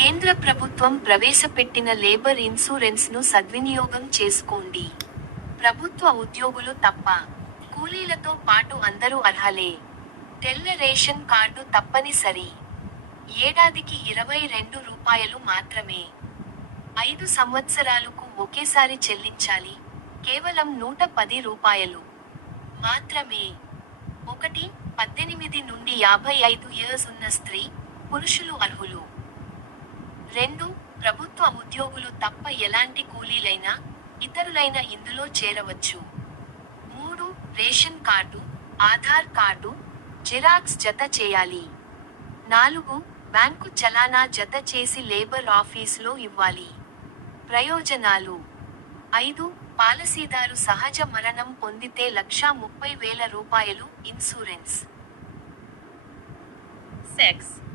కేంద్ర ప్రభుత్వం ప్రవేశపెట్టిన లేబర్ ఇన్సూరెన్స్ను సద్వినియోగం చేసుకోండి. ప్రభుత్వ ఉద్యోగులు తప్ప కూలీలతో పాటు అందరూ అర్హలే. తెల్ల రేషన్ కార్డు తప్పనిసరి. ఏడాదికి ఇరవై రెండు రూపాయలు మాత్రమే. ఐదు సంవత్సరాలకు ఒకేసారి చెల్లించాలి. కేవలం నూట పది రూపాయలు. మాత్రమే. ఒకటి పద్దెనిమిది నుండి యాభై ఐదు ఇయర్స్ ఉన్న స్త్రీ పురుషులు అర్హులు. రెండు ప్రభుత్వ ఉద్యోగులు తప్ప ఎలాంటి కూలీలైనా ఇతరులైన ఇందులో చేరవచ్చు. మూడు ration card Aadhaar card xerox జత చేయాలి. నాలుగు బ్యాంకు చలానా జత చేసి లేబర్ ఆఫీసులో ఇవ్వాలి. ప్రయోజనాలు. ఐదు పాలసీదారు సహజ మరణం పొందితే లక్షా ముప్పై వేల రూపాయలు ఇన్సూరెన్స్. సెక్స్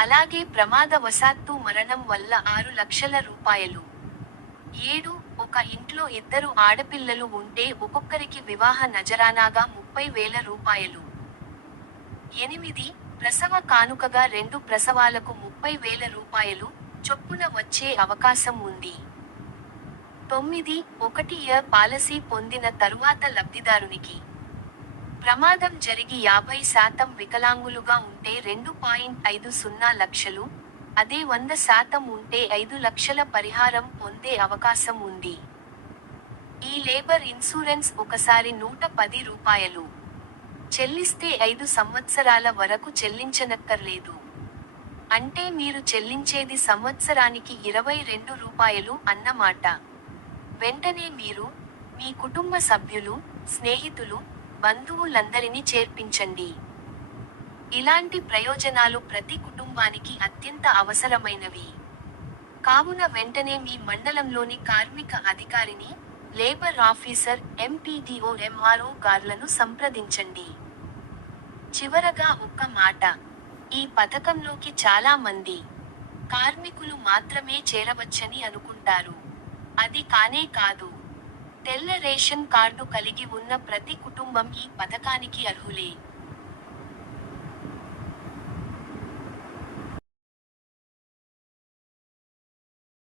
అలాగే ప్రమాదవశాత్తు మరణం వల్ల ఆరు లక్షల రూపాయలు. ఏడు ఒక ఇంట్లో ఇద్దరు ఆడపిల్లలు ఉంటే ఒక్కొక్కరికి వివాహ నజరానాగా ముప్పై వేల రూపాయలు. ఎనిమిది ప్రసవ కానుకగా రెండు ప్రసవాలకు ముప్పై వేల రూపాయలు చొప్పున వచ్చే అవకాశం ఉంది. తొమ్మిది ఒకటి ఇయర్ పాలసీ పొందిన తరువాత లబ్ధిదారునికి ప్రమాదం జరిగి యాభై శాతం వికలాంగులుగా ఉంటే రెండు పాయింట్ ఐదు సున్నా లక్షలు అదే వంద శాతం ఉంటే ఐదు లక్షల పరిహారం పొందే అవకాశం ఉంది. ఈ లేబర్ ఇన్సూరెన్స్ ఒకసారి నూట పది రూపాయలు. చెల్లిస్తే ఐదు సంవత్సరాల వరకు చెల్లించనక్కర్లేదు. అంటే మీరు చెల్లించేది సంవత్సరానికి ఇరవై రెండు రూపాయలు అన్నమాట. వెంటనే మీరు మీ కుటుంబ సభ్యులు స్నేహితులు బంధువులందరినీ చేర్పించండి. ఇలాంటి ప్రయోజనాలు ప్రతి కుటుంబానికి అత్యంత అవసరమైనవి. కావున వెంటనే మీ మండలంలోని కార్మిక అధికారిని లేబర్ ఆఫీసర్ ఎంపీడీఓ ఎంఆర్ఓ గార్లను సంప్రదించండి. చివరగా ఒక్క మాట. ఈ పథకంలోకి చాలా మంది కార్మికులు మాత్రమే చేరవచ్చని అనుకుంటారు. అది కానే కాదు. తెల్ల రేషన్ కార్డు కలిగి ఉన్న ప్రతి కుటుంబం ఈ పథకానికి అర్హులే.